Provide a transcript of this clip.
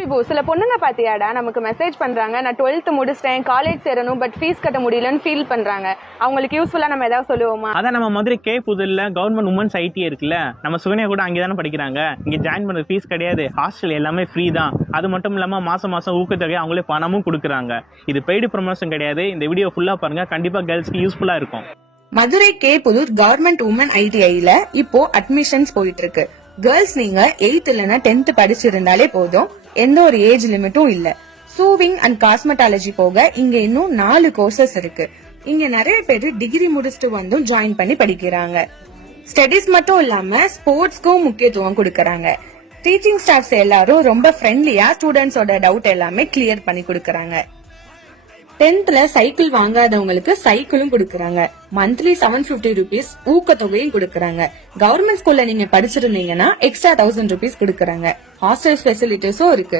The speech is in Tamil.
விபு, சில பொண்ணுங்க பாத்தியாடா நமக்கு மெசேஜ் பண்றாங்க, நான் 12th முடிச்சிட்டேன், காலேஜ் சேரணும், பட் ஃபீஸ் கட்ட முடியலன்னு ஃபீல் பண்றாங்க. அவங்களுக்கு யூஸ்ஃபுல்லா நம்ம ஏதாவது சொல்லுவோமா? அதான் நம்ம மதுரை கே புதூர்ல கவர்மெண்ட் உமன்ஸ் ஐடி இருக்குல்ல, நம்ம சுகன்யா கூட அங்கே தானே படிக்கிறாங்க. இங்க ஜாயின் பண்ண ஃபீஸ் கிடையாது, ஹாஸ்டல் எல்லாமே ஃப்ரீ தான். அது மட்டும் இல்லாம மாசம் மாசம் ஊக்கத்தொகை அவங்களே பணமும் கொடுக்குறாங்க. இது பெய்டு ப்ரமோஷன் கிடையாது. இந்த வீடியோ ஃபுல்லா பாருங்க, கண்டிப்பா கேர்ள்ஸ்க்கு யூஸ்ஃபுல்லா இருக்கும். Madurai K Puthur government woman ஐடிஐல இப்போ அட்மிஷன்ஸ் போயிட்டு இருக்கு. கேர்ள்ஸ் நீங்க 8th இல்லனா 10th படிச்சிருந்தாலே போதும், எந்த ஒரு ஏஜ் லிமிட்டும் இல்ல. சூவிங் அண்ட் காஸ்மெட்டாலஜி போக இங்க இன்னும் 4 கோர்சஸ் இருக்கு. இங்க நிறைய பேர் டிகிரி முடிச்சுட்டு வந்தும் ஜாயின் பண்ணி படிக்கிறாங்க. ஸ்டடிஸ் மட்டும் இல்லாம ஸ்போர்ட்ஸ்க்கும் முக்கியத்துவம் கொடுக்கறாங்க. டீச்சிங் ஸ்டாஃப்ஸ் எல்லாரும் ரொம்ப ஃப்ரெண்ட்லியா ஸ்டூடெண்ட்ஸோட டவுட் எல்லாமே கிளியர் பண்ணி கொடுக்கறாங்க. 10thல சைக்கிள் வாங்காதவங்களுக்கு சைக்கிளும் கொடுக்கறாங்க. மந்த்லி 750 rupees ஊக்கத்தொகையும் கொடுக்கறாங்க. கவர்மெண்ட் ஸ்கூல்ல நீங்க படிச்சிருந்தீங்கன்னா எக்ஸ்ட்ரா 1000 rupees கொடுக்கறாங்க. ஹாஸ்டல் ஃபெசிலிட்டிஸும் இருக்கு.